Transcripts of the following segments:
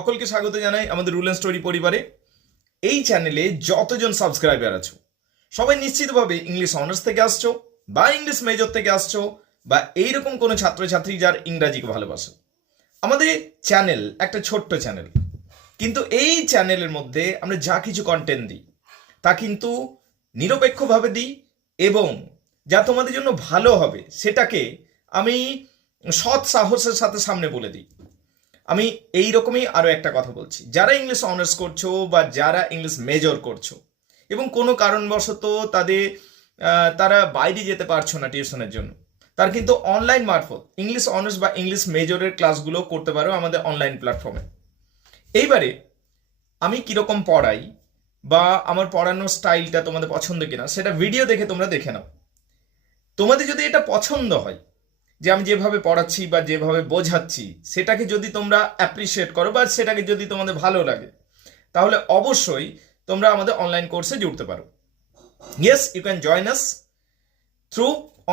সকলকে স্বাগত জানাই আমাদের রুল অ্যান্ড স্টোরি পরিবারে। এই চ্যানেলে যতজন সাবস্ক্রাইবার আছো সবাই নিশ্চিতভাবে ইংলিশ অনার্স থেকে আসছো বা ইংলিশ মেজর থেকে আসছো বা এইরকম কোনো ছাত্রছাত্রী যার ইংরাজিকে ভালোবাসো। আমাদের চ্যানেল একটা ছোট্ট চ্যানেল, কিন্তু এই চ্যানেলের মধ্যে আমরা যা কিছু কন্টেন্ট দিই তা কিন্তু নিরপেক্ষভাবে দিই এবং যা তোমাদের জন্য ভালো হবে সেটাকে আমি সৎ সাহসের সাথে সামনে বলে দিই। আমি এই রকমই আরও একটা কথা বলছি, যারা ইংলিশ অনার্স করছো বা যারা ইংলিশ মেজর করছো এবং কোনো কারণবশত তারা বাইরে যেতে পারছো না টিউশনের জন্য, তার কিন্তু অনলাইন মারফত ইংলিশ অনার্স বা ইংলিশ মেজরের ক্লাসগুলো করতে পারো আমাদের অনলাইন প্ল্যাটফর্মে। এইবারে আমি কীরকম পড়াই বা আমার পড়ানোর স্টাইলটা তোমাদের পছন্দ কিনা সেটা ভিডিও দেখে তোমরা দেখে নাও। তোমাদের যদি এটা পছন্দ হয় যে আমি যেভাবে পড়াচ্ছি বা যেভাবে বোঝাচ্ছি সেটাকে যদি তোমরা অ্যাপ্রিসিয়েট করো বা সেটাকে যদি তোমাদের ভালো লাগে, তাহলে অবশ্যই তোমরা আমাদের অনলাইন কোর্সে জুড়তে পারো। Yes, you can join us through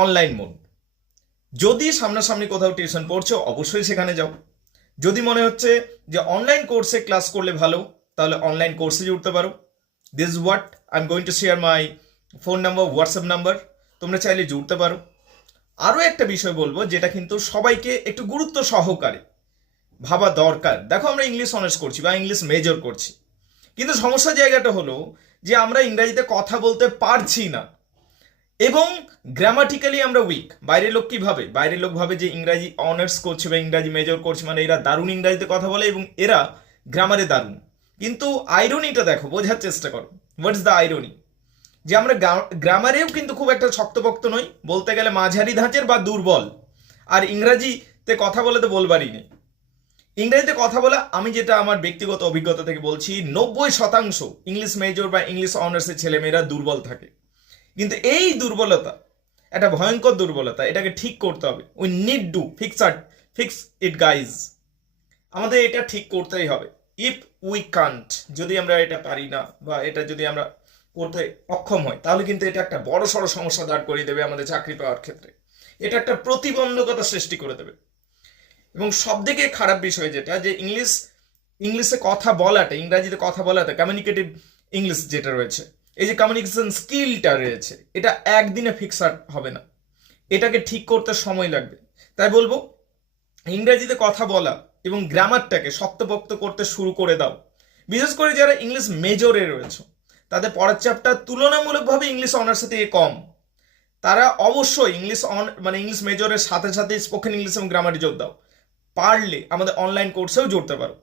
online mode. যদি সামনাসামনি কোথাও টিউশন পড়ছো অবশ্যই সেখানে যাও। যদি মনে হচ্ছে যে অনলাইন কোর্সে ক্লাস করলে ভালো, তাহলে অনলাইন কোর্সে জুড়তে পারো। This what I am going to share my phone number, WhatsApp number, তোমরা চাইলে জুড়তে পারো। আরও একটা বিষয় বলবো যেটা কিন্তু সবাইকে একটু গুরুত্ব সহকারে ভাবা দরকার। দেখো, আমরা ইংলিশ অনার্স করছি বা ইংলিশ মেজর করছি, কিন্তু সমস্যার জায়গাটা হলো যে আমরা ইংরাজিতে কথা বলতে পারছি না এবং গ্রামাটিক্যালি আমরা উইক। বাইরের লোক কি ভাবে? বাইরের লোক ভাবে যে ইংরাজি অনার্স করছে বা ইংরাজি মেজর করছে মানে এরা দারুণ ইংরাজিতে কথা বলে এবং এরা গ্রামারে দারুণ। কিন্তু আইরনিটা দেখো, বোঝার চেষ্টা করো। What's the irony? যে আমরা গ্রামারেও কিন্তু খুব একটা শক্তপোক্ত নই, বলতে গেলে মাঝারি ধাঁচের বা দুর্বল। আর ইংরাজিতে কথা বলে তো বলবারই নেই। ইংরেজিতে কথা বলা, আমি যেটা আমার ব্যক্তিগত অভিজ্ঞতা থেকে বলছি, 90% ইংলিশ মেজর বা ইংলিশ অনার্সের ছেলেমেয়েরা দুর্বল থাকে। কিন্তু এই দুর্বলতা একটা ভয়ঙ্কর দুর্বলতা, এটাকে ঠিক করতে হবে। We need to fix it guys. আমাদের এটা ঠিক করতেই হবে। ইফ উই কান্ট, যদি আমরা এটা পারি না বা এটা যদি আমরা করতে অক্ষম হয়, তাহলে কিন্তু এটা একটা বড় সড় সমস্যা দাঁড় করিয়ে দেবে আমাদের চাকরি পাওয়ার ক্ষেত্রে। এটা একটা প্রতিবন্ধকতা সৃষ্টি করে দেবে। এবং সব থেকে খারাপ বিষয় যেটা, যে ইংলিশে কথা বলাটা, ইংরাজিতে কথা বলাটা, কমিউনিকেটিভ ইংলিশ যেটা রয়েছে, এই যে কমিউনিকেশন স্কিলটা রয়েছে, এটা একদিনে ফিক্স হবে না। এটাকে ঠিক করতে সময় লাগবে। তাই বলবো, ইংরাজিতে কথা বলা এবং গ্রামারটাকে শক্তপোক্ত করতে শুরু করে দাও। বিশেষ করে যারা ইংলিশ মেজরে রয়েছে, তাদের পড়ার চাপটা তুলনামূলকভাবে ইংলিশ অনার্সের থেকে কম। তারা অবশ্যই ইংলিশ মেজরের সাথে সাথে স্পোকেন ইংলিশ এবং গ্রামারে জোর দাও। পারলে আমাদের অনলাইন কোর্সেও জুড়তে পারো।